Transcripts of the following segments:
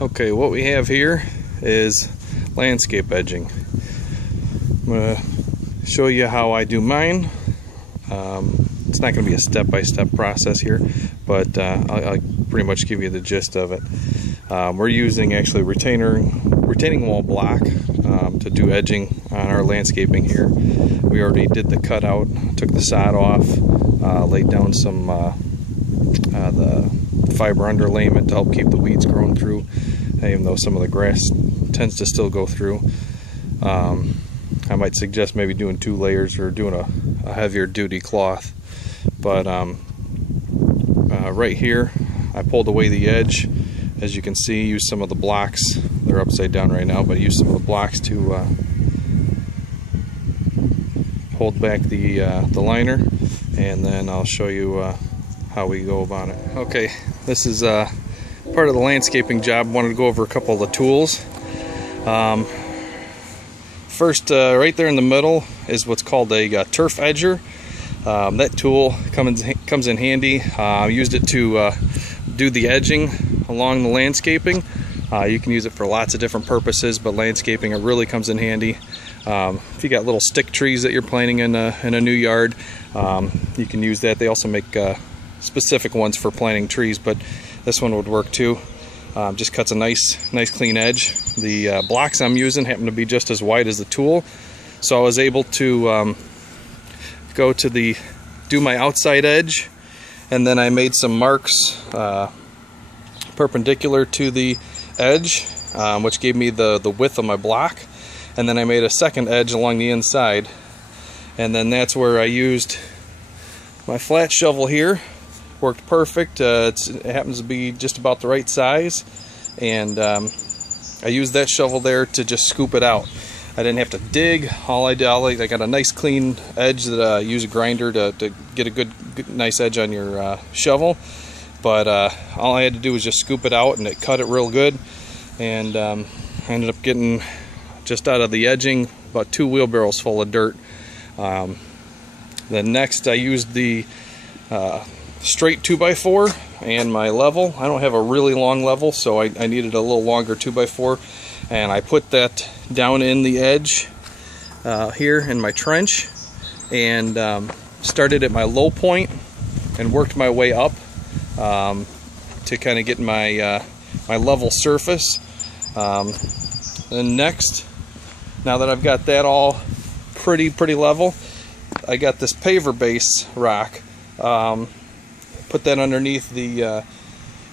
Okay, what we have here is landscape edging. I'm going to show you how I do mine. It's not going to be a step-by-step process here, but I'll pretty much give you the gist of it. We're using actually retaining wall block to do edging on our landscaping here. We already did the cutout, took the sod off, laid down some the fiber underlayment to help keep the weeds growing through, even though some of the grass tends to still go through. I might suggest maybe doing 2 layers or doing a heavier duty cloth. But right here I pulled away the edge. As you can see, use some of the blocks. They're upside down right now, but use some of the blocks to hold back the liner, and then I'll show you how we go about it. Okay, this is part of the landscaping job. Wanted to go over a couple of the tools. First, right there in the middle is what's called a turf edger. That tool comes in handy. I used it to do the edging along the landscaping. You can use it for lots of different purposes, but landscaping, it really comes in handy. If you got little stick trees that you're planting in a new yard, you can use that. They also make specific ones for planting trees, but this one would work too. Just cuts a nice clean edge. The blocks I'm using happen to be just as wide as the tool, so I was able to go to do my outside edge, and then I made some marks perpendicular to the edge, which gave me the width of my block, and then I made a second edge along the inside, and then that's where I used my flat shovel here. Worked perfect. It happens to be just about the right size, and I used that shovel there to just scoop it out. I didn't have to dig. All I did, I got a nice clean edge that I use a grinder to get a good nice edge on your shovel. But all I had to do was just scoop it out, and it cut it real good. And I ended up getting, just out of the edging, about 2 wheelbarrows full of dirt. Then next I used the straight 2x4 and my level. I don't have a really long level, so I needed a little longer 2x4, and I put that down in the edge here in my trench, and started at my low point and worked my way up to kind of get my my level surface. And next, now that I've got that all pretty level, I got this Paver base rock. Put that underneath the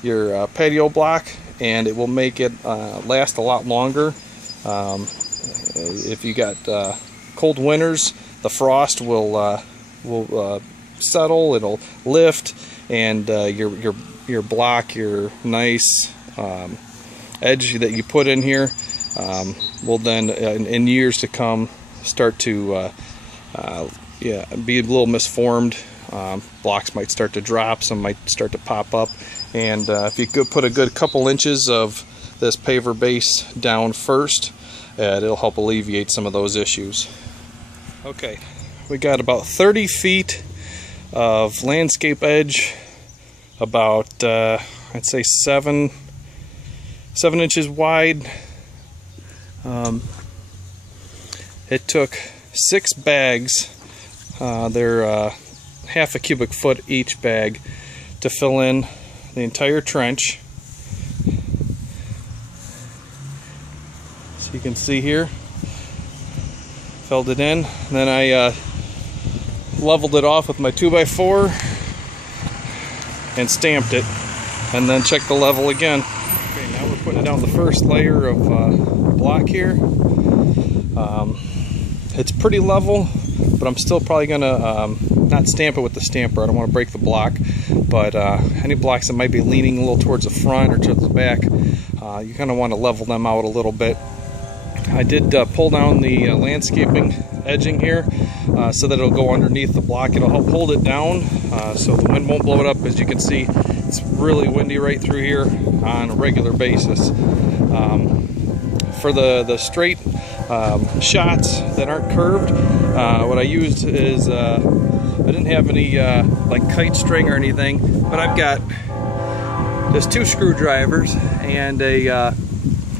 your patio block, and it will make it last a lot longer. If you got cold winters, the frost will settle. It'll lift, and your block, your nice edge that you put in here, will then in years to come start to be a little misformed. Blocks might start to drop, some might start to pop up, and if you could put a good couple inches of this Paver base down first, it'll help alleviate some of those issues. Okay, we got about 30 feet of landscape edge, about I'd say 7 inches wide. It took 6 bags. They're half a cubic foot each bag to fill in the entire trench. So you can see here, filled it in, and then I leveled it off with my 2x4 and stamped it, and then checked the level again. Okay, now we're putting down the first layer of block here. It's pretty level, but I'm still probably gonna not stamp it with the stamper. I don't want to break the block, but any blocks that might be leaning a little towards the front or towards the back, you kind of want to level them out a little bit. I did pull down the landscaping edging here so that it'll go underneath the block. It'll help hold it down so the wind won't blow it up. As you can see, it's really windy right through here on a regular basis. For the straight shots that aren't curved, what I used is I didn't have any like kite string or anything, but I've got just 2 screwdrivers, and a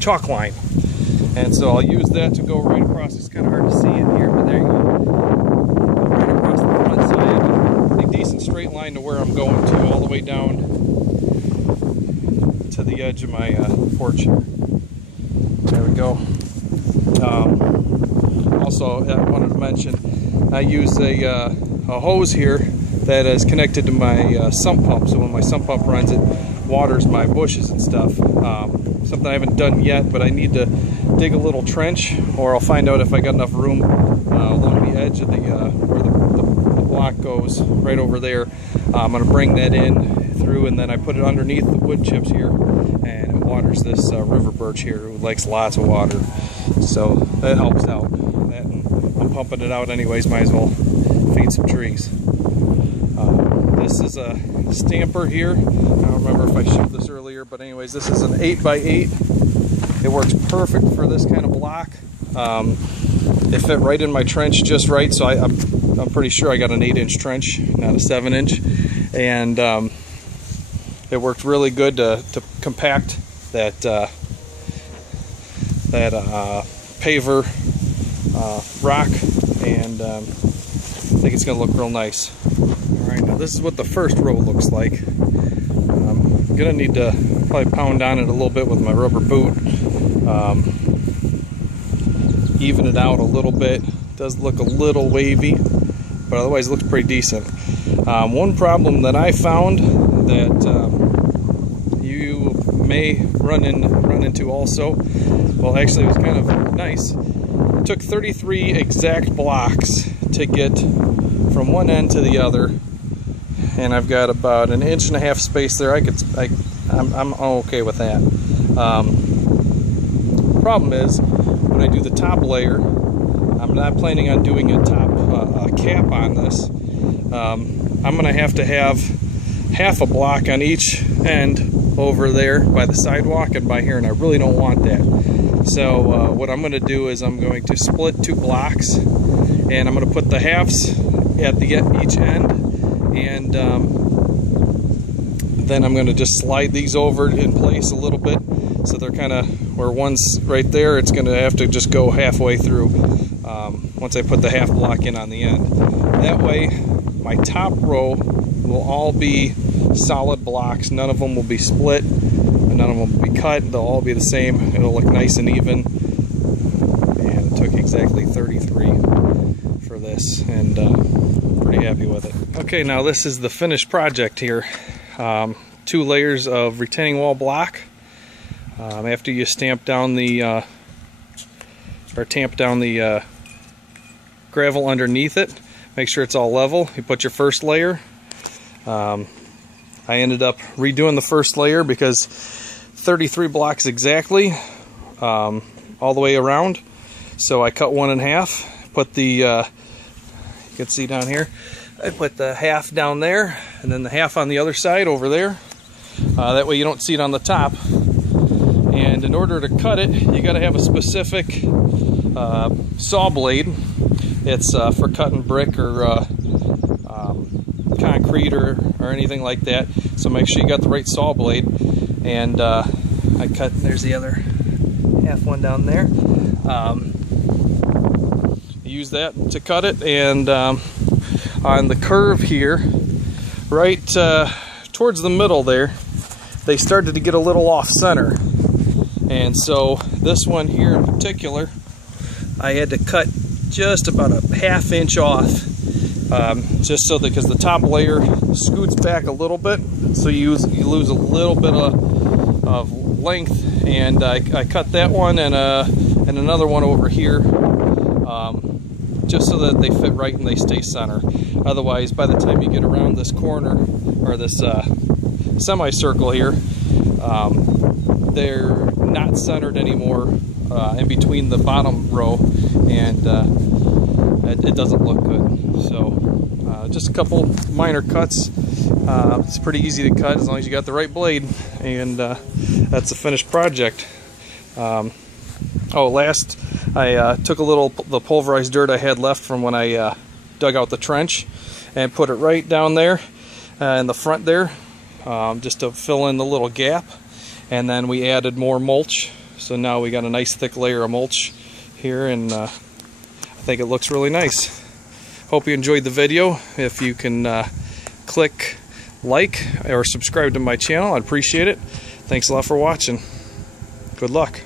chalk line. And so I'll use that to go right across. It's kind of hard to see in here, but there you go. Right across the front, so I have a decent straight line to where I'm going to, all the way down to the edge of my porch here. There we go. Also, I wanted to mention, I use a hose here that is connected to my sump pump. So when my sump pump runs, it waters my bushes and stuff. Something I haven't done yet, but I need to dig a little trench, or I'll find out if I got enough room along the edge of the where the block goes, right over there. I'm going to bring that in through, and then I put it underneath the wood chips here, and it waters this river birch here, who likes lots of water. So that helps out. That, and I'm pumping it out anyways, might as well feed some trees. This is a stamper here. I don't remember if I showed this earlier, but anyways, this is an 8x8. It works perfect for this kind of block. They fit right in my trench just right, so I'm pretty sure I got an 8-inch trench, not a 7-inch. And it worked really good to compact that Paver rock, and I think it's going to look real nice. Alright, now this is what the first row looks like. I'm going to need to probably pound on it a little bit with my rubber boot. Even it out a little bit. It does look a little wavy, but otherwise it looks pretty decent. One problem that I found that you may run into also, well, actually it was kind of nice. It took 33 exact blocks to get from one end to the other, and I've got about 1.5 inches space there. I'm okay with that. Problem is, when I do the top layer, I'm not planning on doing a top cap on this. I'm going to have half a block on each end over there by the sidewalk and by here, and I really don't want that. So what I'm going to do is I'm going to split 2 blocks, and I'm going to put the halves at each end, and then I'm going to just slide these over in place a little bit, so they're kind of, where one's right there, it's going to have to just go halfway through once I put the half block in on the end. That way my top row will all be solid blocks. None of them will be split, and none of them will be cut. They'll all be the same. It'll look nice and even. And it took exactly 33 for this, and pretty happy with it. Okay, now this is the finished project here. 2 layers of retaining wall block. After you stamp down the tamp down the gravel underneath it, make sure it's all level. You put your first layer. I ended up redoing the first layer because 33 blocks exactly, all the way around. So I cut one in half. Put the you can see down here, I put the half down there, and then the half on the other side over there. That way you don't see it on the top. And in order to cut it, you got to have a specific saw blade. It's for cutting brick or concrete or anything like that. So make sure you got the right saw blade. And I cut, there's the other half one down there. Use that to cut it, and on the curve here, right towards the middle there, they started to get a little off center. And so this one here in particular, I had to cut just about a ½ inch off, just so that, because the top layer scoots back a little bit, so you lose a little bit of length. And I cut that one and another one over here, just so that they fit right and they stay center. Otherwise, by the time you get around this corner, or this semicircle here, they're not centered anymore in between the bottom row, and it doesn't look good. So just a couple minor cuts. It's pretty easy to cut as long as you got the right blade, and that's the finished project. Last, I took the pulverized dirt I had left from when I dug out the trench and put it right down there in the front there, just to fill in the little gap. and then we added more mulch. So now we got a nice thick layer of mulch here, and I think it looks really nice. Hope you enjoyed the video. If you can click like or subscribe to my channel, I'd appreciate it. Thanks a lot for watching. Good luck.